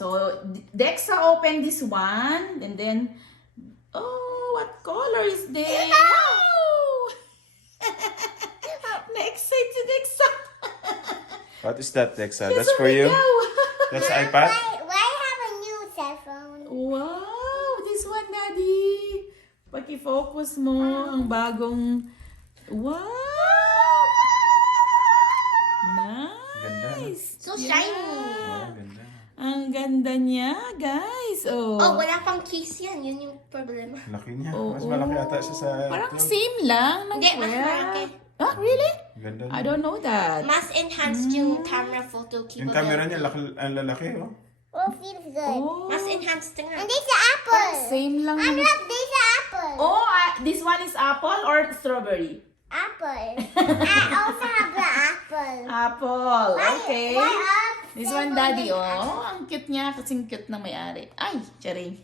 so Dexa open this one, and then, oh, what color is this? Oh! Na-excite si Dexa. What is that, Dexa? Yes, That's for you? go. That's iPad? Why have a new cell phone? Wow, this one, Daddy. Paki-focus mo ang bagong... Wow! Nice! So shiny. Oh, ganda. Ang ganda niya, guys. Oh, Oh, wala pang case yan. Yun yung problema. Laki niya. Oo. Mas malaki ata siya sa... parang ito. same lang. ng Hindi, mas Kuya. malaki. Ah, really? Ganda I niya. don't know that. Mas enhanced yung camera photo capability. Yung camera niya, ang lalaki, oh. Oh, feels good. Oh, Mas enhanced nga. parang there's an apple. same lang. Look, there's an apple. Oh, this one is apple or strawberry? Apple. I also have the apple. Apple. Okay. Why up? This one, Daddy, oh. Ang cute niya. Kasing cute na may-ari. Ay, charing.